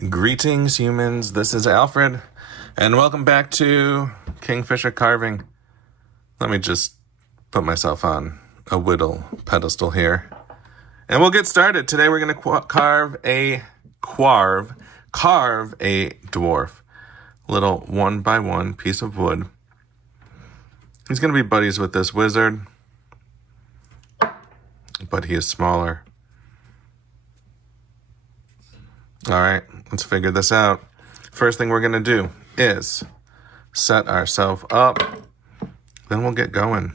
Greetings, humans. This is Alfred, and welcome back to Kingfisher Carving. Let me just put myself on a Whittle pedestal here, and we'll get started. Today we're going to carve a dwarf, little 1x1 piece of wood. He's going to be buddies with this wizard, but he is smaller. All right, let's figure this out. First thing we're going to do is set ourselves up. Then we'll get going.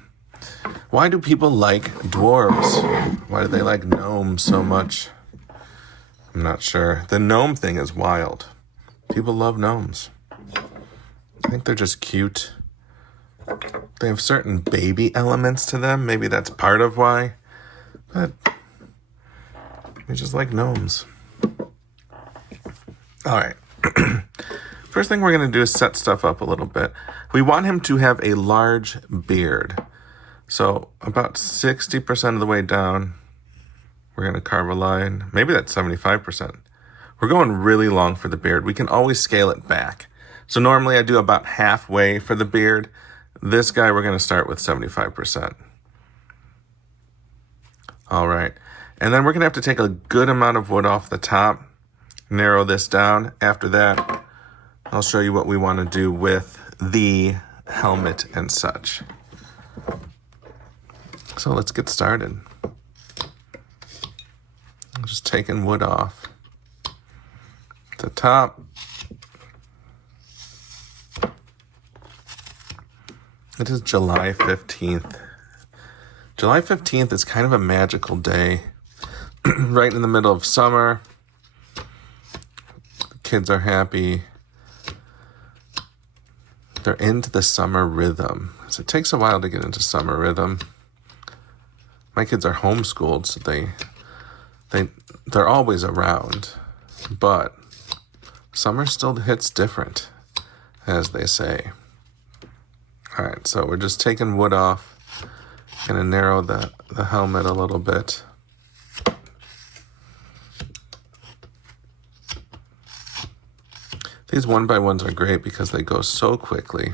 Why do people like dwarves? Why do they like gnomes so much? I'm not sure. The gnome thing is wild. People love gnomes. I think they're just cute. They have certain baby elements to them. Maybe that's part of why. But we just like gnomes. All right. First thing we're going to do is set stuff up a little bit. We want him to have a large beard. So about 60% of the way down, we're going to carve a line. Maybe that's 75%. We're going really long for the beard. We can always scale it back. So normally I do about halfway for the beard. This guy, we're going to start with 75%. All right. And then we're going to have to take a good amount of wood off the top. Narrow this down. After that, I'll show you what we want to do with the helmet and such. So let's get started. I'm just taking wood off the top. It is July 15th. July 15th is kind of a magical day. Right in the middle of summer. Kids are happy. They're into the summer rhythm. So it takes a while to get into summer rhythm. My kids are homeschooled, so they're always around. But summer still hits different, as they say. All right, so we're just taking wood off. Gonna narrow the helmet a little bit. These 1x1s are great because they go so quickly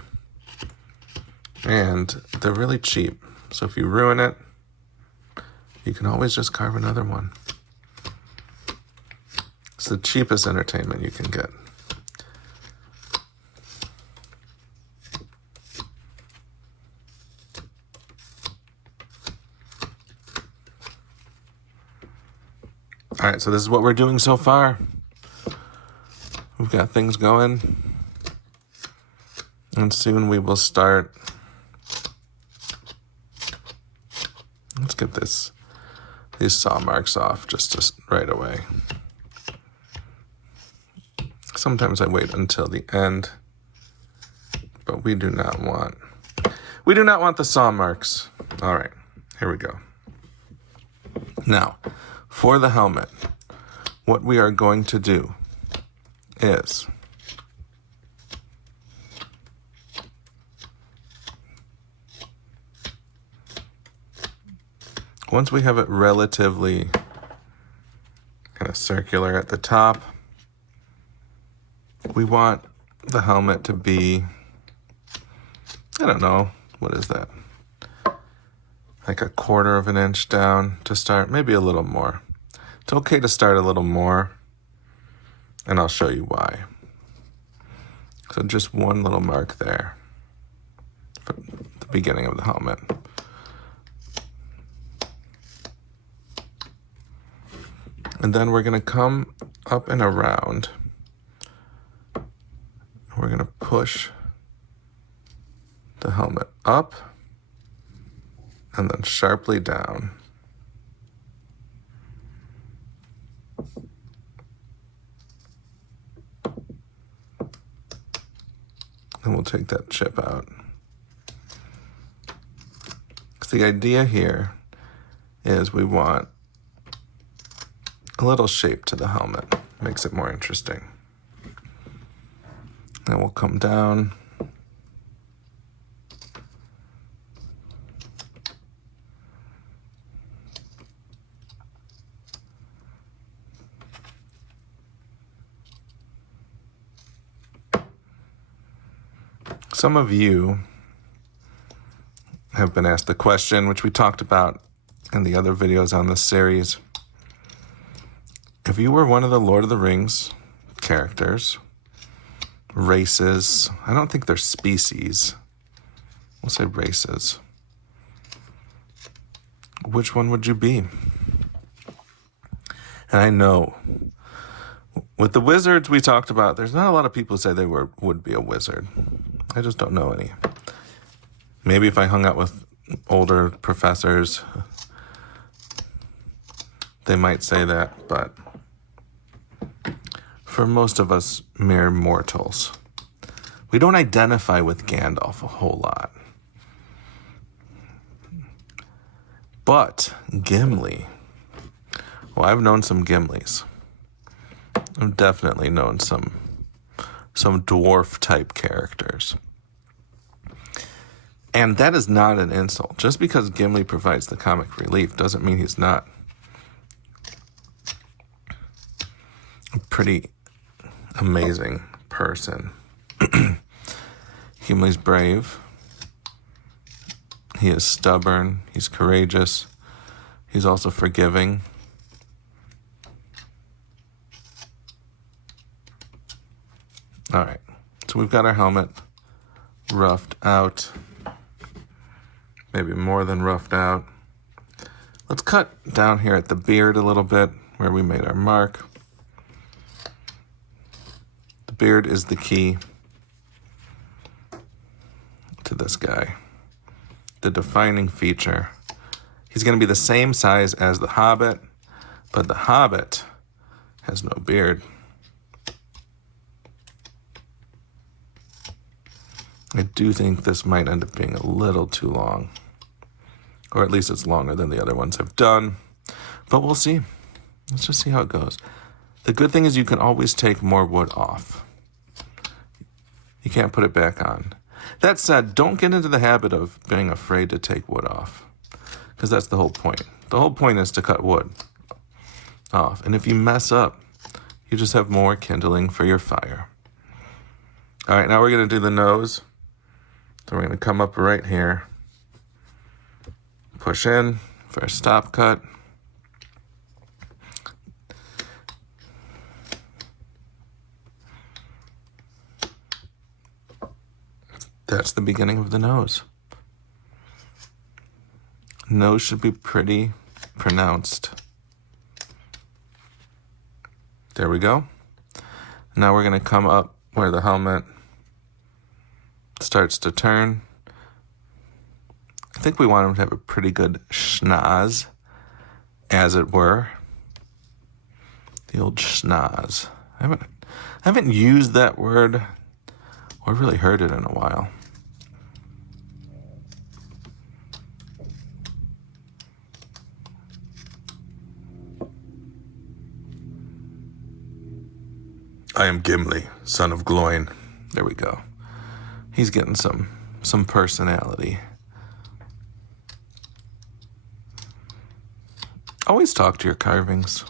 and they're really cheap. So if you ruin it, you can always just carve another one. It's the cheapest entertainment you can get. All right, so this is what we're doing so far. We've got things going, and soon we will start. Let's get these saw marks off just right away. Sometimes I wait until the end, but we do not want the saw marks. All right, here we go. Now, for the helmet, what we are going to do is once we have it relatively kind of circular at the top, we want the helmet to be, I don't know, what is that? Like a 1/4 of an inch down to start, maybe a little more. It's okay to start a little more. And I'll show you why. So just one little mark there for the beginning of the helmet. And then we're going to come up and around. We're going to push the helmet up and then sharply down. And we'll take that chip out. So the idea here is we want a little shape to the helmet. Makes it more interesting. And we'll come down. Some of you have been asked the question, which we talked about in the other videos on this series. If you were one of the Lord of the Rings characters, races, I don't think they're species, we'll say races, which one would you be? And I know, with the wizards we talked about, there's not a lot of people who say they would be a wizard. I just don't know any. Maybe if I hung out with older professors, they might say that, but for most of us mere mortals, we don't identify with Gandalf a whole lot. But Gimli, well, I've known some Gimlis. I've definitely known some dwarf type characters. And that is not an insult. Just because Gimli provides the comic relief doesn't mean he's not a pretty amazing person. Gimli's brave. He is stubborn. He's courageous. He's also forgiving. All right. So we've got our helmet roughed out. Maybe more than roughed out. Let's cut down here at the beard a little bit where we made our mark. The beard is the key to this guy. The defining feature. He's going to be the same size as the Hobbit, but the Hobbit has no beard. I do think this might end up being a little too long. Or at least it's longer than the other ones I've done. But we'll see. Let's just see how it goes. The good thing is you can always take more wood off. You can't put it back on. That said, don't get into the habit of being afraid to take wood off. Because that's the whole point. The whole point is to cut wood off. And if you mess up, you just have more kindling for your fire. All right, now we're going to do the nose. So we're going to come up right here. Push in for a stop cut. That's the beginning of the nose. Nose should be pretty pronounced. There we go. Now we're going to come up where the helmet starts to turn. I think we want him to have a pretty good schnoz, as it were. The old schnoz. I haven't used that word or really heard it in a while. I am Gimli, son of Gloin. There we go. He's getting some personality. Always talk to your carvings.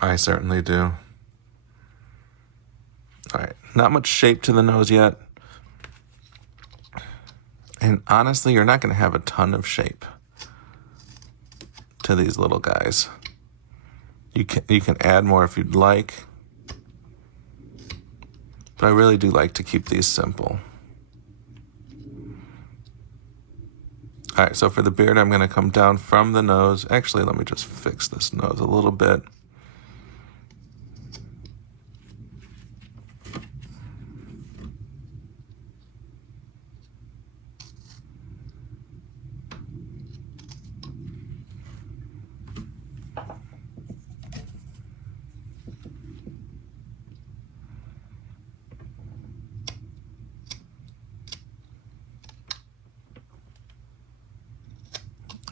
I certainly do. All right, not much shape to the nose yet. And honestly, you're not going to have a ton of shape to these little guys. You can add more if you'd like. But I really do like to keep these simple. All right, so for the beard, I'm going to come down from the nose. Actually, let me just fix this nose a little bit.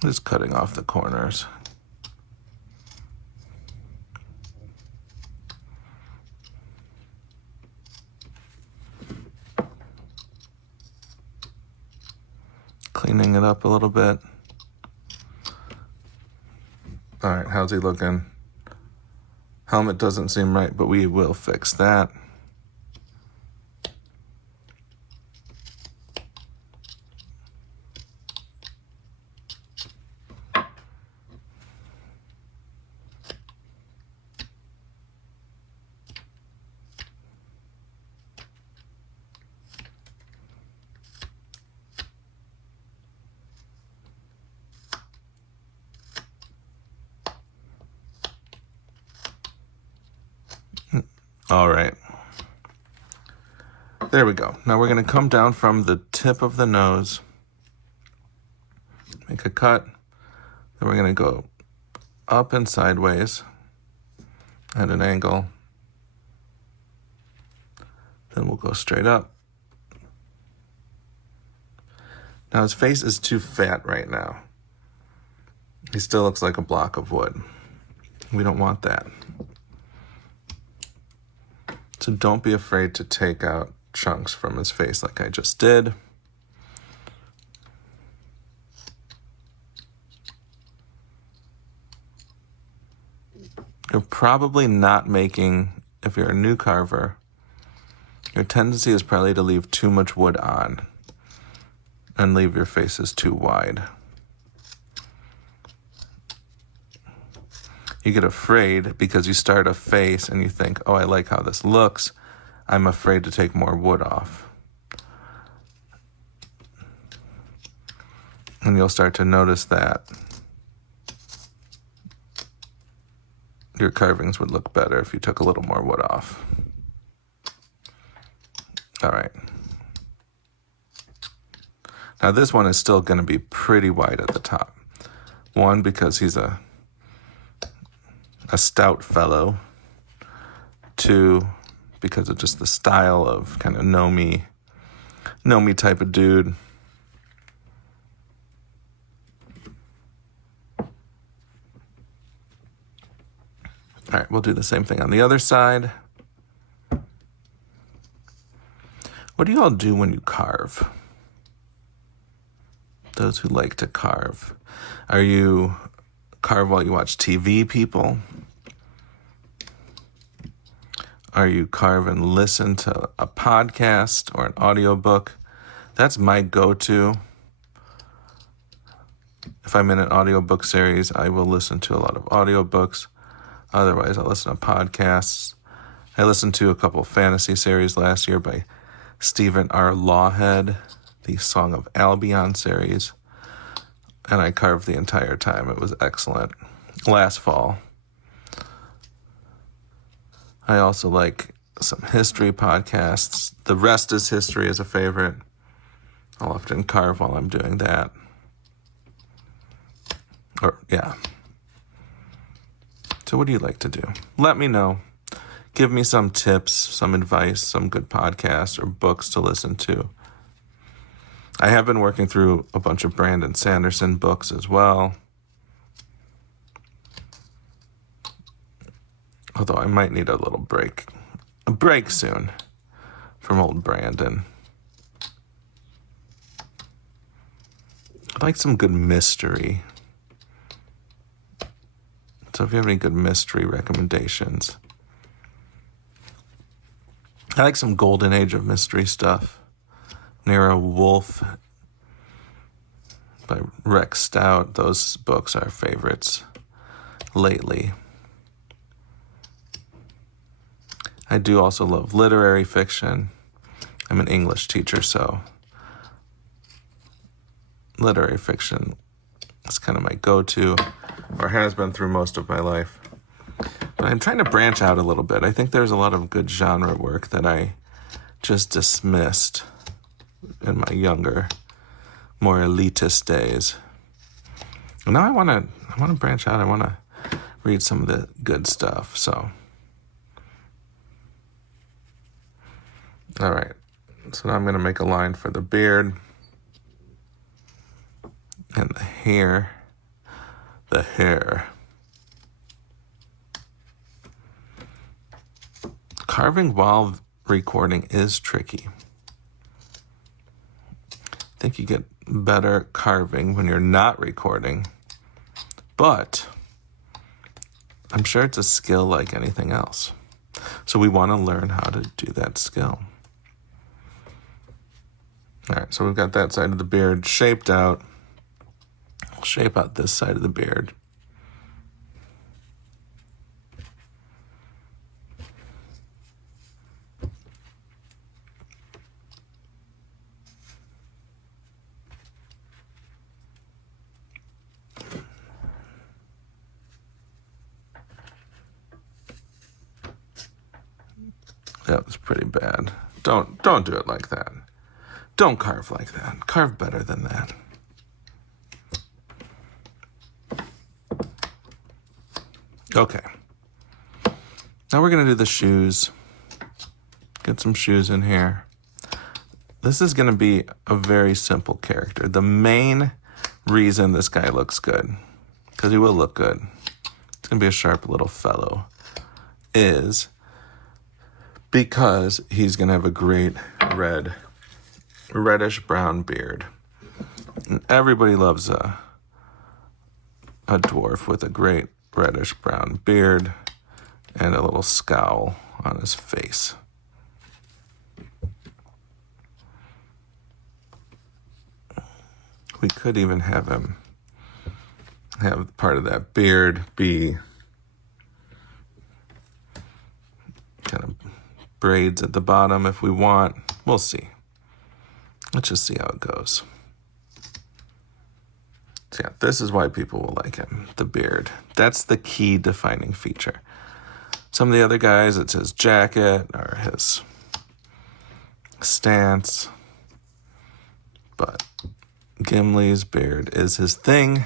Just cutting off the corners. Cleaning it up a little bit. All right, how's he looking? Helmet doesn't seem right, but we will fix that. All right. There we go. Now we're going to come down from the tip of the nose, make a cut. Then we're going to go up and sideways at an angle. Then we'll go straight up. Now his face is too fat right now. He still looks like a block of wood. We don't want that. So don't be afraid to take out chunks from his face like I just did. You're probably not making, if you're a new carver, your tendency is probably to leave too much wood on and leave your faces too wide. You get afraid because you start a face and you think, oh, I like how this looks. I'm afraid to take more wood off. And you'll start to notice that your carvings would look better if you took a little more wood off. All right. Now this one is still going to be pretty wide at the top. One, because he's a stout fellow. Two, because of just the style of kind of know me type of dude. All right, we'll do the same thing on the other side. What do you all do when you carve? Those who like to carve. Are you carve while you watch TV, people? Are you carve and listen to a podcast or an audiobook? That's my go-to. If I'm in an audiobook series, I will listen to a lot of audiobooks. Otherwise, I'll listen to podcasts. I listened to a couple fantasy series last year by Stephen R. Lawhead, the Song of Albion series, and I carved the entire time. It was excellent. Last fall. I also like some history podcasts. The Rest is History is a favorite. I'll often carve while I'm doing that. So what do you like to do? Let me know. Give me some tips, some advice, some good podcasts or books to listen to. I have been working through a bunch of Brandon Sanderson books as well. Although I might need a little break. A break soon from old Brandon. I like some good mystery. So if you have any good mystery recommendations. I like some golden age of mystery stuff. Nero Wolfe by Rex Stout. Those books are favorites lately. I do also love literary fiction. I'm an English teacher, so literary fiction is kind of my go-to, or has been through most of my life. But I'm trying to branch out a little bit. I think there's a lot of good genre work that I just dismissed in my younger, more elitist days. And now I want to branch out. I want to read some of the good stuff. So, all right. So now I'm going to make a line for the beard and the hair. The hair. Carving while recording is tricky. I think you get better carving when you're not recording, but I'm sure it's a skill like anything else. So we want to learn how to do that skill. All right, so we've got that side of the beard shaped out. We'll shape out this side of the beard. That was pretty bad. Don't do it like that. Don't carve like that. Carve better than that. Okay. Now we're going to do the shoes. Get some shoes in here. This is going to be a very simple character. The main reason this guy looks good, because he will look good, it's going to be a sharp little fellow, is because he's going to have a great reddish brown beard. And everybody loves a dwarf with a great reddish brown beard and a little scowl on his face. We could even have him have part of that beard be kind of braids at the bottom if we want. We'll see. Let's just see how it goes. So yeah, this is why people will like him, the beard. That's the key defining feature. Some of the other guys, it's his jacket or his stance. But Gimli's beard is his thing.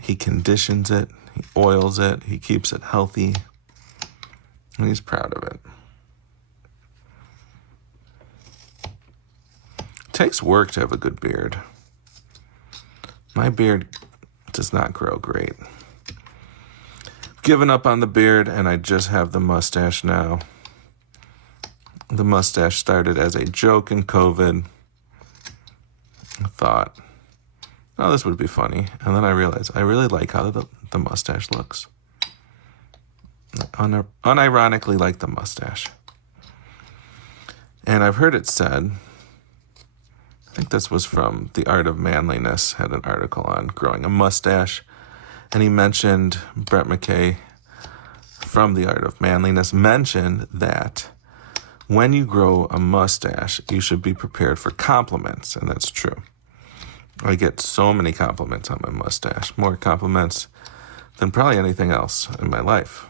He conditions it, he oils it, he keeps it healthy, and he's proud of it. It takes work to have a good beard. My beard does not grow great. I've given up on the beard, and I just have the mustache now. The mustache started as a joke in COVID. I thought, oh, this would be funny. And then I realized I really like how the mustache looks. Unironically like the mustache. And I've heard it said, I think this was from The Art of Manliness, had an article on growing a mustache. And he mentioned, Brett McKay from The Art of Manliness mentioned that when you grow a mustache, you should be prepared for compliments, and that's true. I get so many compliments on my mustache, more compliments than probably anything else in my life.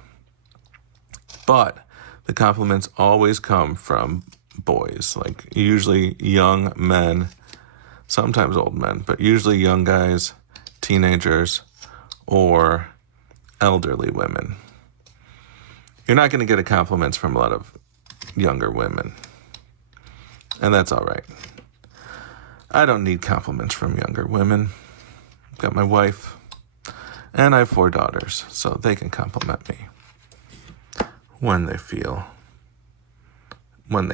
But the compliments always come from boys, like usually young men, sometimes old men, but usually young guys, teenagers, or elderly women. You're not going to get a compliments from a lot of younger women, and that's all right. I don't need compliments from younger women. I've got my wife, and I have 4 daughters, so they can compliment me when they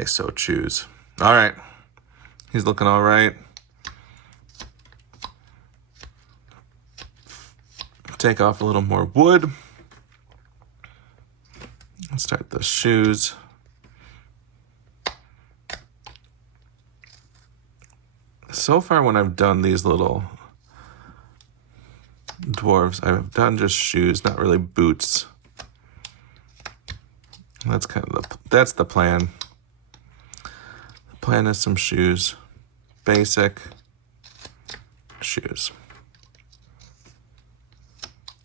so choose. All right, he's looking all right. Take off a little more wood. Let's start the shoes. So far when I've done these little dwarves, I've done just shoes, not really boots. That's kind of that's the plan. The plan is some shoes, basic shoes.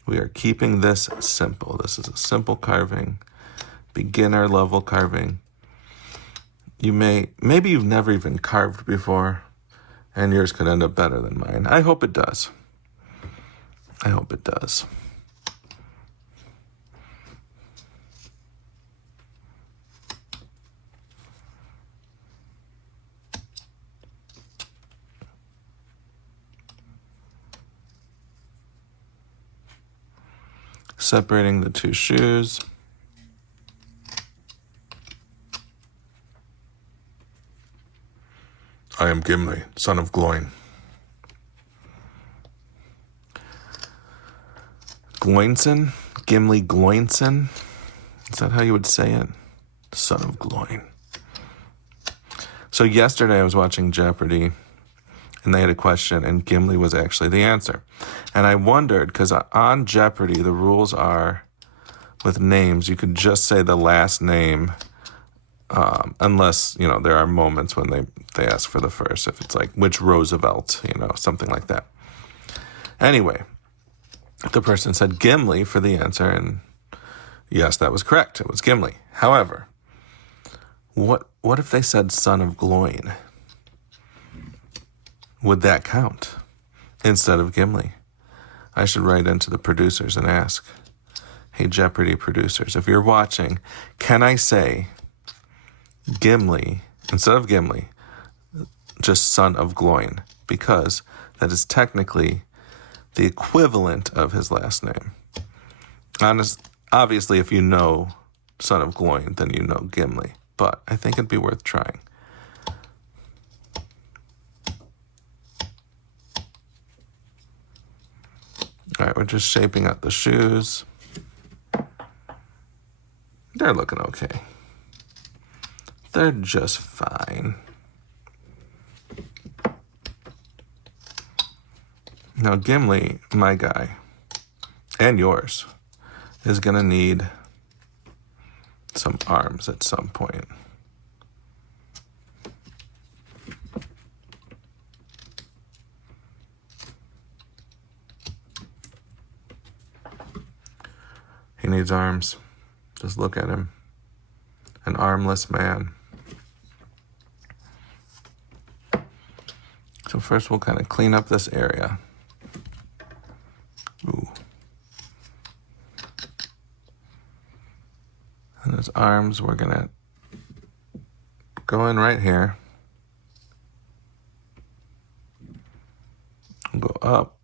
We are keeping this simple. This is a simple carving, beginner level carving. Maybe you've never even carved before, and yours could end up better than mine. I hope it does. I hope it does. Separating the 2 shoes. I am Gimli, son of Gloin. Gloinson? Gimli Gloinson? Is that how you would say it? Son of Gloin. So yesterday I was watching Jeopardy, and they had a question, and Gimli was actually the answer. And I wondered, because on Jeopardy, the rules are, with names, you could just say the last name, unless, there are moments when they ask for the first, if it's like, which Roosevelt, something like that. Anyway, the person said Gimli for the answer, and yes, that was correct. It was Gimli. However, What if they said son of Gloin? Would that count instead of Gimli? I should write into the producers and ask, hey, Jeopardy producers, if you're watching, can I say Gimli instead of Gimli, just son of Gloin? Because that is technically the equivalent of his last name. Obviously, if you know son of Gloin, then you know Gimli. But I think it'd be worth trying. All right, we're just shaping up the shoes. They're looking okay. They're just fine. Now, Gimli, my guy, and yours, is going to need some arms at some point. He needs arms. Just look at him. An armless man. So first we'll kind of clean up this area. Ooh. And his arms, we're gonna go in right here. Go up.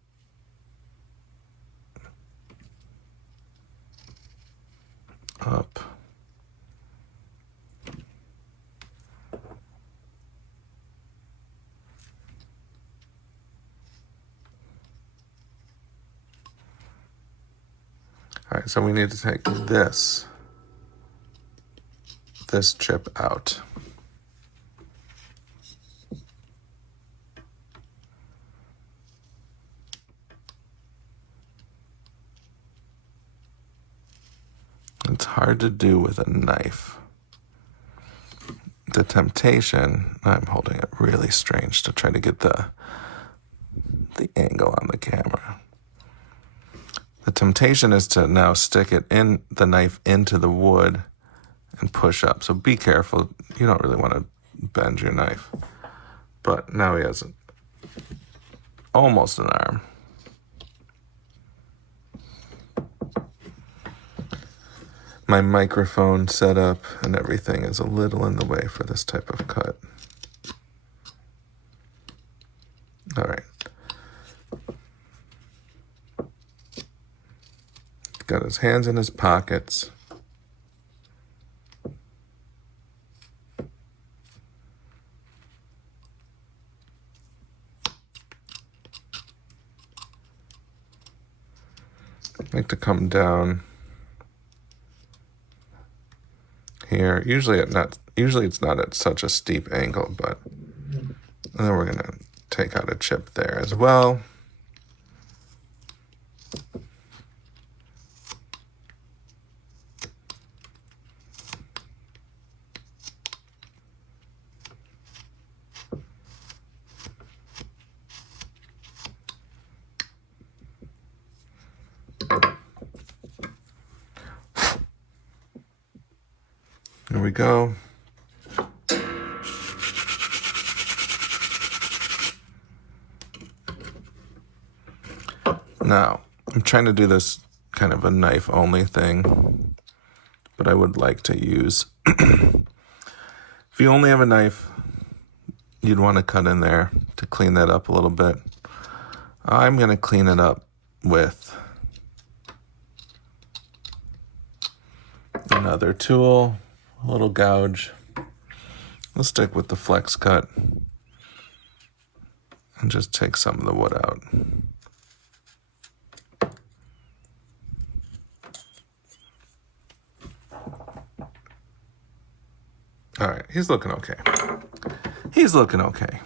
Up. All right, so we need to take this chip out. It's hard to do with a knife. The temptation, I'm holding it really strange to try to get the angle on the camera. The temptation is to now stick the knife into the wood and push up. So be careful. You don't really want to bend your knife. But now he has almost an arm. My microphone setup and everything is a little in the way for this type of cut. All right. Got his hands in his pockets. I like to come down here. Usually it's not at such a steep angle, but then we're gonna take out a chip there as well. There we go. Now, I'm trying to do this kind of a knife-only thing, but I would like to use... If you only have a knife, you'd want to cut in there to clean that up a little bit. I'm going to clean it up with another tool. A little gouge. We'll stick with the Flexcut and just take some of the wood out. All right, he's looking okay. He's looking okay.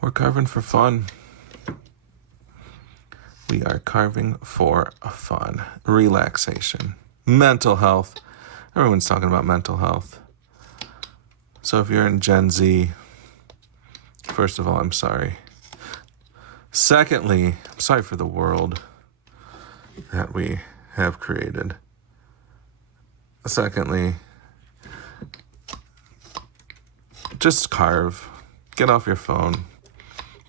We're carving for fun. We are carving for fun, relaxation, mental health. Everyone's talking about mental health. So if you're in Gen Z, first of all, I'm sorry. Secondly, I'm sorry for the world that we have created. Secondly, just carve. Get off your phone.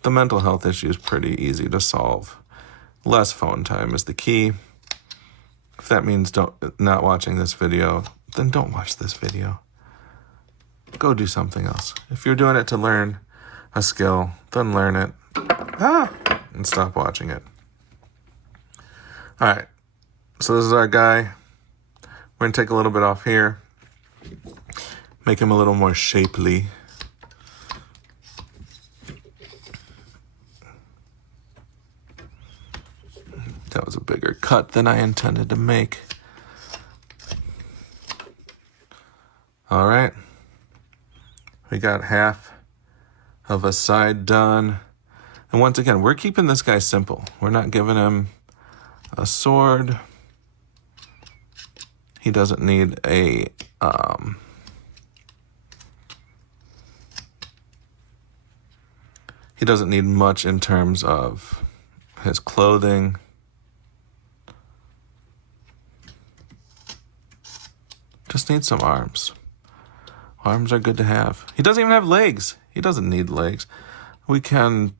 The mental health issue is pretty easy to solve. Less phone time is the key. If that means not watching this video, then don't watch this video. Go do something else. If you're doing it to learn a skill, then learn it. And stop watching it. All right. So this is our guy. We're going to take a little bit off here. Make him a little more shapely. That was a bigger cut than I intended to make. All right. We got half of a side done. And once again, we're keeping this guy simple. We're not giving him a sword. He doesn't need a he doesn't need much in terms of his clothing. Just needs some arms. Arms are good to have. He doesn't even have legs. He doesn't need legs. We can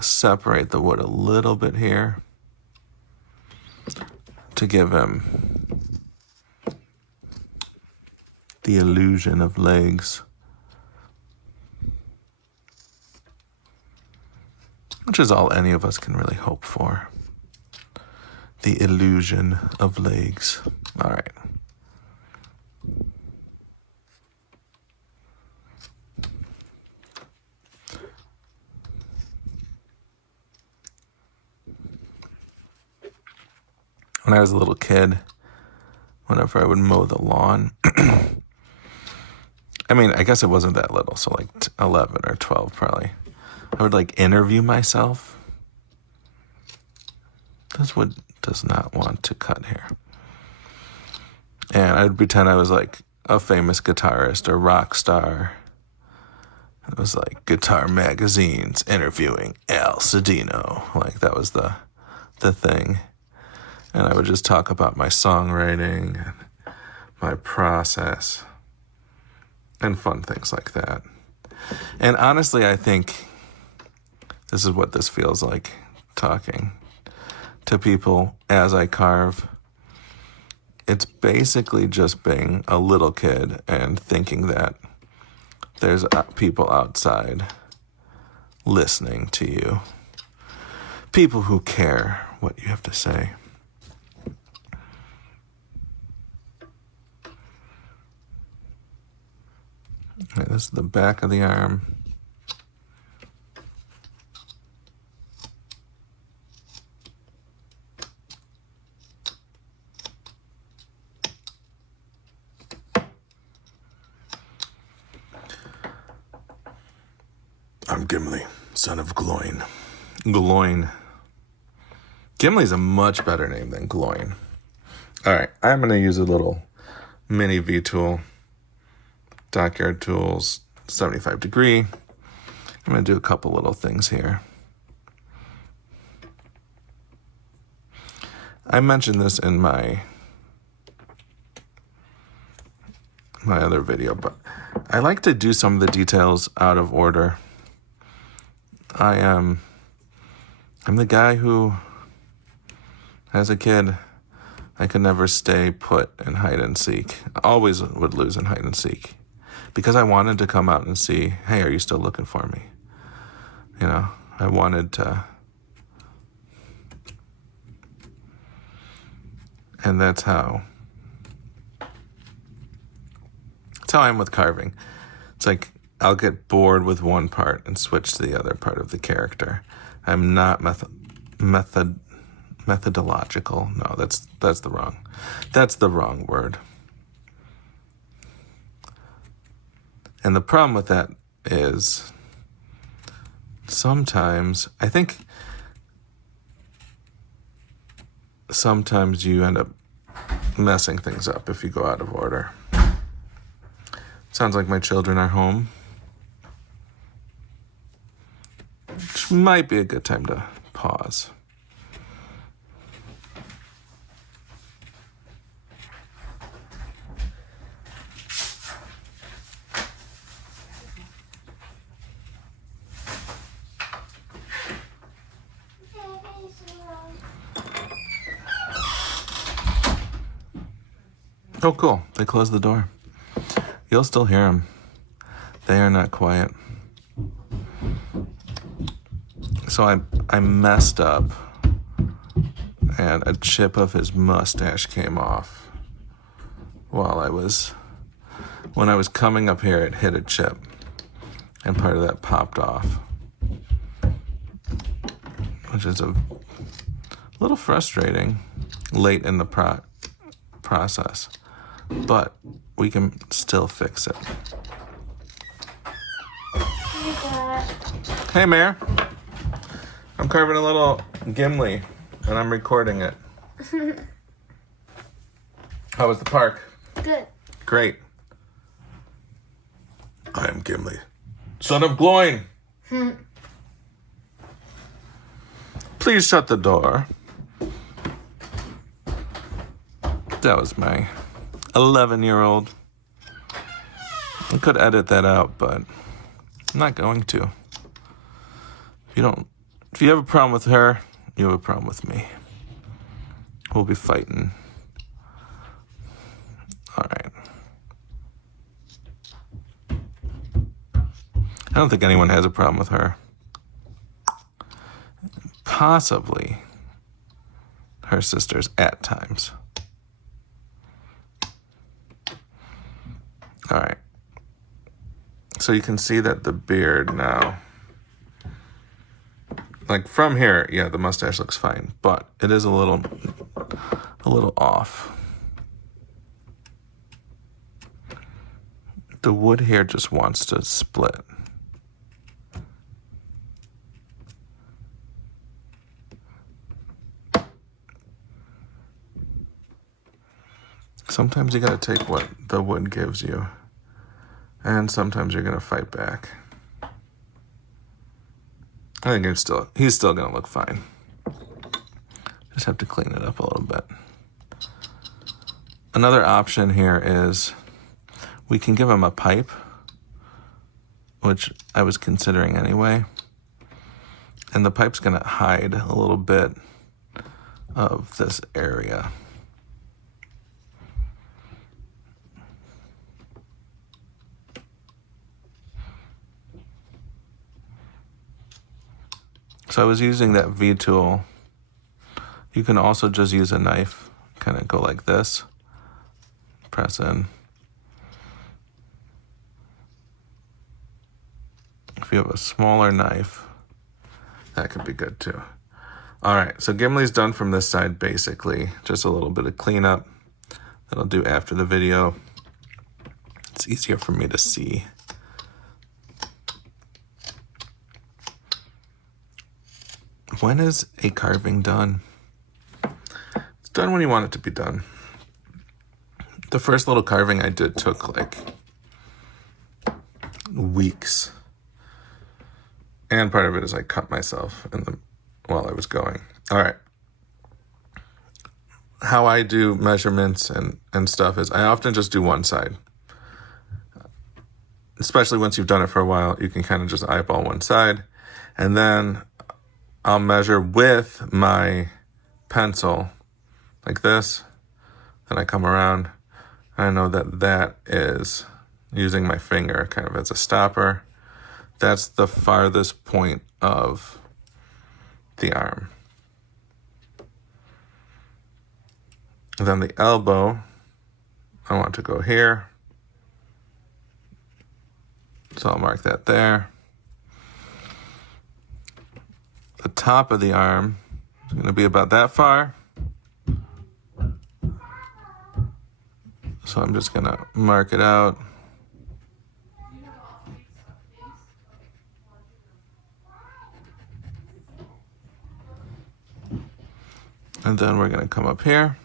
separate the wood a little bit here to give him the illusion of legs, which is all any of us can really hope for. The illusion of legs. All right. When I was a little kid, whenever I would mow the lawn, I mean, I guess it wasn't that little, so like 11 or 12 probably. I would like interview myself. This wood does not want to cut here. And I'd pretend I was like a famous guitarist or rock star. It was like Guitar Magazine's interviewing Al Cedino. Like that was the thing. And I would just talk about my songwriting and my process and fun things like that. And honestly, I think this is what this feels like, talking to people as I carve. It's basically just being a little kid and thinking that there's people outside listening to you. People who care what you have to say. All right, this is the back of the arm. I'm Gimli, son of Gloin. Gloin. Gimli's a much better name than Gloin. All right, I'm going to use a little mini V-tool. Dockyard Tools, 75 degree. I'm going to do a couple little things here. I mentioned this in my other video, but I like to do some of the details out of order. I'm the guy who, as a kid, I could never stay put in hide and seek. I always would lose in hide and seek. Because I wanted to come out and see, hey, are you still looking for me? You know, I wanted to. And that's how I'm with carving. It's like I'll get bored with one part and switch to the other part of the character. I'm not methodological. No, that's the wrong word. And the problem with that is sometimes you end up messing things up if you go out of order. Sounds like my children are home. Which might be a good time to pause. Oh, cool. They closed the door. You'll still hear them. They are not quiet. So I messed up, and a chip of his mustache came off when I was coming up here, it hit a chip, and part of that popped off, which is a little frustrating late in the process, but we can still fix it. Hey, Mare. I'm carving a little Gimli, and I'm recording it. How was the park? Good. Great. I am Gimli, son of Gloin. Please shut the door. That was my 11-year-old. I could edit that out, but I'm not going to. If you have a problem with her, you have a problem with me. We'll be fighting. All right. I don't think anyone has a problem with her. Possibly her sisters at times. All right. So you can see that the beard now, like from here, yeah, the mustache looks fine, but it is a little off. The wood here just wants to split. Sometimes you gotta take what the wood gives you, and sometimes you're gonna fight back. I think he's still gonna look fine. Just have to clean it up a little bit. Another option here is we can give him a pipe, which I was considering anyway. And the pipe's gonna hide a little bit of this area. So I was using that V tool. You can also just use a knife, kind of go like this, press in. If you have a smaller knife, that could be good too. All right, so Gimli's done from this side basically. Just a little bit of cleanup that I'll do after the video. It's easier for me to see. When is a carving done? It's done when you want it to be done. The first little carving I did took like weeks. And part of it is I cut myself while I was going. All right. How I do measurements and stuff is I often just do one side. Especially once you've done it for a while, you can kind of just eyeball one side. And then I'll measure with my pencil like this. Then I come around. I know that is using my finger kind of as a stopper. That's the farthest point of the arm. And then the elbow, I want to go here. So I'll mark that there. The top of the arm is going to be about that far. So I'm just going to mark it out. And then we're going to come up here.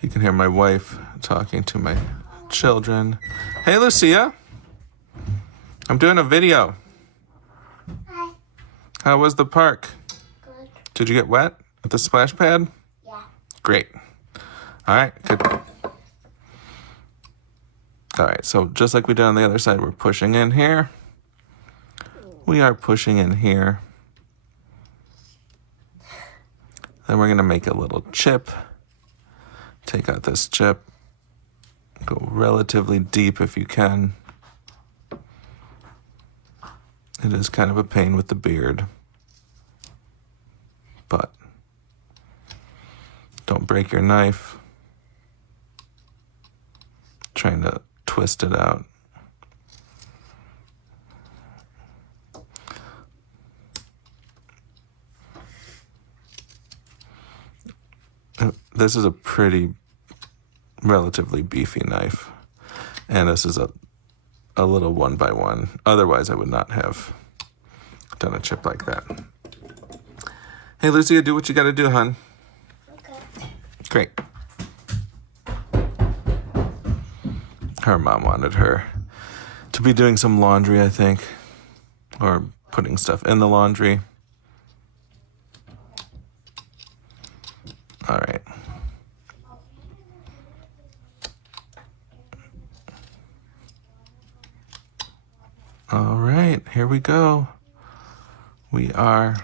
You can hear my wife talking to my children. Hey, Lucia. I'm doing a video. Hi. How was the park? Good. Did you get wet at the splash pad? Yeah. Great. All right, good. All right, so just like we did on the other side, we're pushing in here. We are pushing in here. Then we're going to make a little chip Take out this chip. Go relatively deep if you can. It is kind of a pain with the beard, but don't break your knife. Trying to twist it out. This is a pretty relatively beefy knife, and this is a little 1x1. Otherwise I would not have done a chip like that. Hey Lucia, do what you gotta do, hon. Okay. Great. Her mom wanted her to be doing some laundry, I think, or putting stuff in the laundry. All right. All right, here we go. We are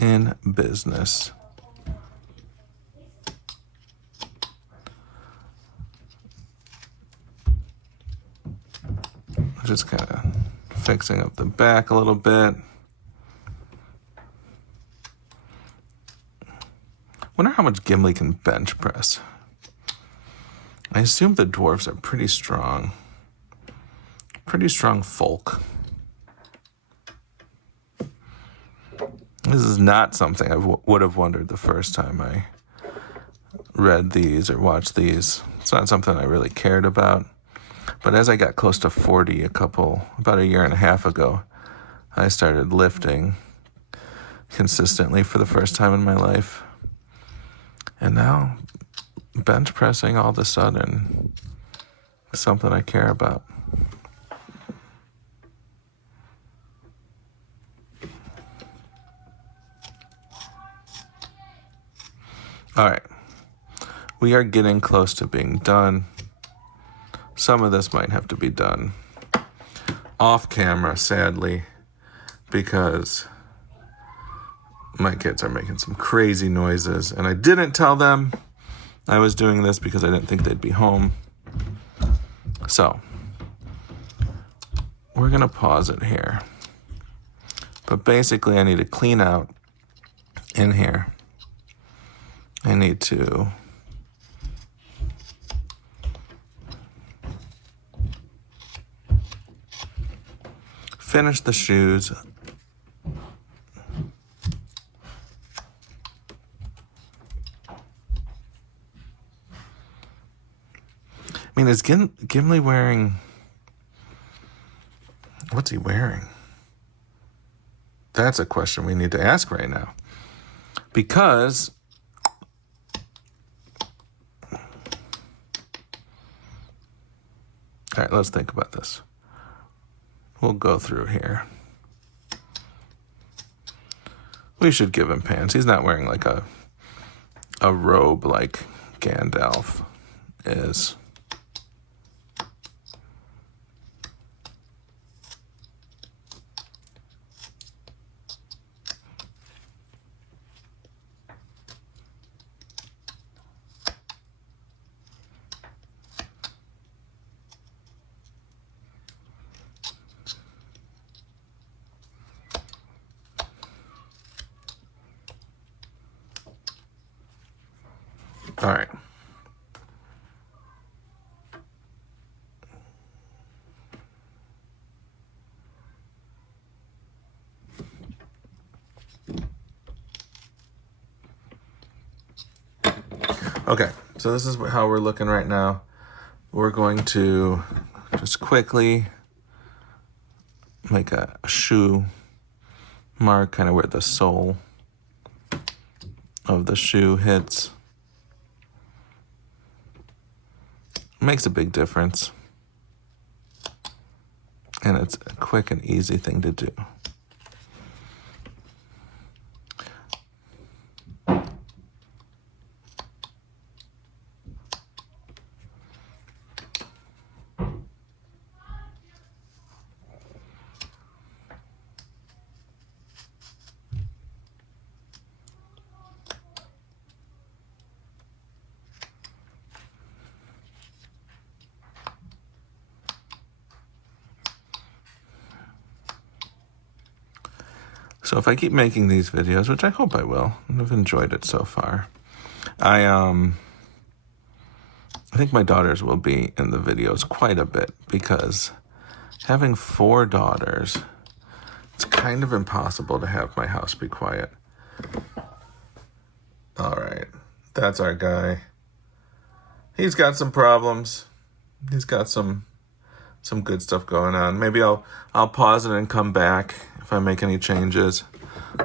in business. Just kind of fixing up the back a little bit. Wonder how much Gimli can bench press. I assume the dwarves are pretty strong. Pretty strong folk. This is not something I would have wondered the first time I read these or watched these. It's not something I really cared about. But as I got close to 40 about a year and a half ago, I started lifting consistently for the first time in my life. And now bench pressing all of a sudden is something I care about. All right, we are getting close to being done. Some of this might have to be done off camera, sadly, because my kids are making some crazy noises, and I didn't tell them I was doing this because I didn't think they'd be home. So, we're gonna pause it here. But basically, I need to clean out in here. I need to finish the shoes. I mean, is Gimli wearing... What's he wearing? That's a question we need to ask right now. Because... All right, let's think about this. We'll go through here. We should give him pants. He's not wearing like a robe like Gandalf is. All right. Okay, so this is how we're looking right now. We're going to just quickly make a shoe mark, kind of where the sole of the shoe hits. Makes a big difference. And it's a quick and easy thing to do. So if I keep making these videos, which I hope I will, and I've enjoyed it so far, I think my daughters will be in the videos quite a bit, because having 4 daughters, it's kind of impossible to have my house be quiet. All right, that's our guy. He's got some problems. He's got some good stuff going on. Maybe I'll pause it and come back if I make any changes.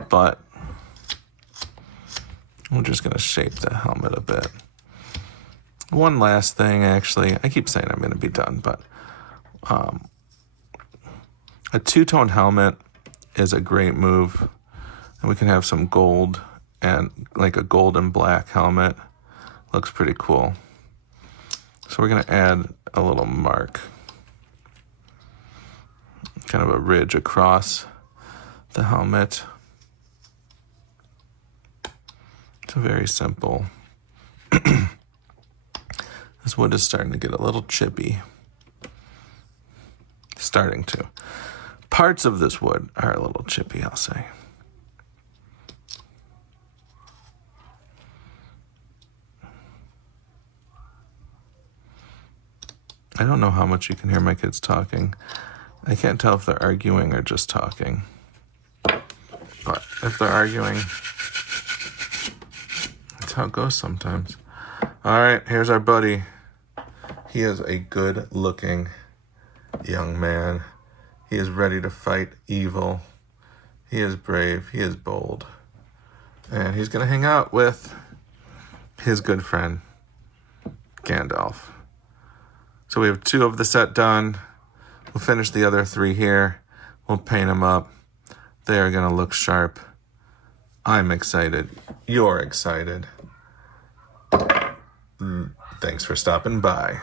But I'm just gonna shape the helmet a bit. One last thing, actually. I keep saying I'm gonna be done, but a two-tone helmet is a great move. And we can have some gold, and like a gold and black helmet. Looks pretty cool. So we're gonna add a little mark, kind of a ridge across the helmet. It's very simple. This wood is starting to get a little chippy. Starting to. Parts of this wood are a little chippy, I'll say. I don't know how much you can hear my kids talking. I can't tell if they're arguing or just talking. But if they're arguing, that's how it goes sometimes. All right, here's our buddy. He is a good-looking young man. He is ready to fight evil. He is brave. He is bold. And he's going to hang out with his good friend, Gandalf. So we have 2 of the set done. We'll finish the other 3 here. We'll paint them up. They are going to look sharp. I'm excited. You're excited. Thanks for stopping by.